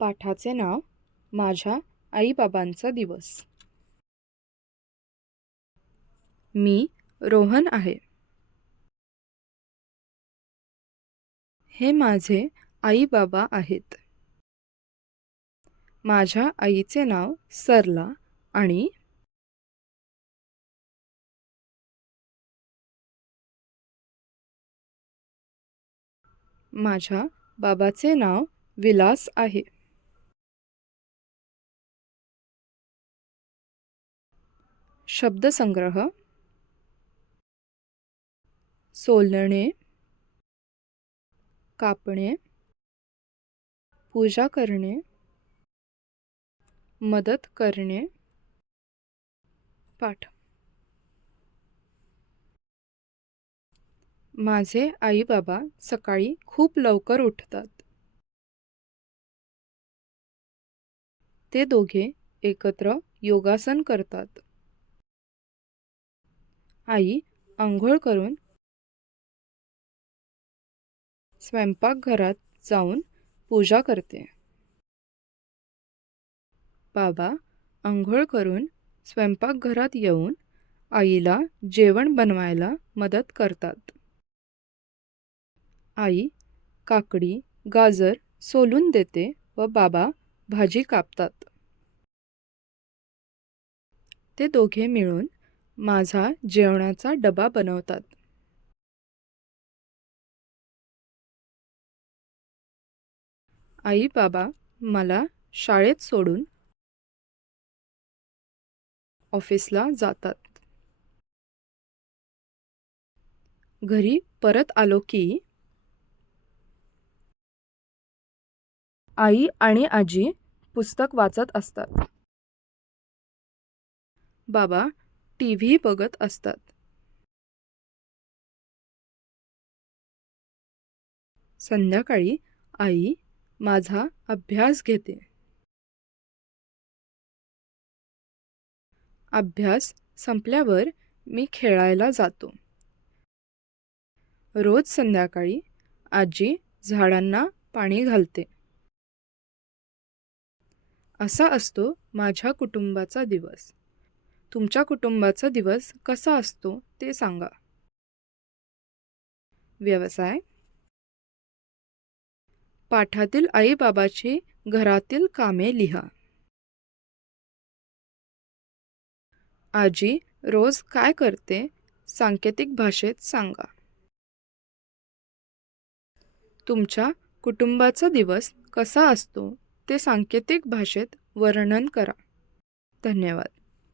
पाठाचे नाव माझ्या आईबाबांचा दिवस. मी रोहन आहे. हे माझे आई बाबा आहेत. माझ्या आईचे नाव सरला आणि माझ्या बाबाचे नाव विलास आहे. शब्दसंग्रह: सोलणे, कापणे, पूजा करणे, मदत करणे. पाठ. माझे आई बाबा सकाळी खूप लवकर उठतात. ते दोघे एकत्र योगासन करतात. आई अंघोळ करून स्वयंपाकघरात जाऊन पूजा करते. बाबा अंघोळ करून स्वयंपाकघरात येऊन आईला जेवण बनवायला मदत करतात. आई काकडी, गाजर सोलून देते व बाबा भाजी कापतात. ते दोघे मिळून माझा जेवणाचा डबा बनवतात. आई बाबा मला शाळेत सोडून ऑफिसला जातात. घरी परत आलो की आई आणि आजी पुस्तक वाचत असतात. बाबा टीव्ही बघत असतात. संध्याकाळी आई माझा अभ्यास घेते. अभ्यास संपल्यावर मी खेळायला जातो. रोज संध्याकाळी आजी झाडांना पाणी घालते. असा असतो माझ्या कुटुंबाचा दिवस. तुमच्या कुटुंबाचा दिवस कसा असतो ते सांगा. व्यवसाय: पाठातील आई-बाबाची घरातील कामे लिहा. आजी रोज काय करते सांकेतिक भाषेत सांगा. तुमच्या कुटुंबाचा दिवस कसा असतो ते सांकेतिक भाषेत वर्णन करा. धन्यवाद.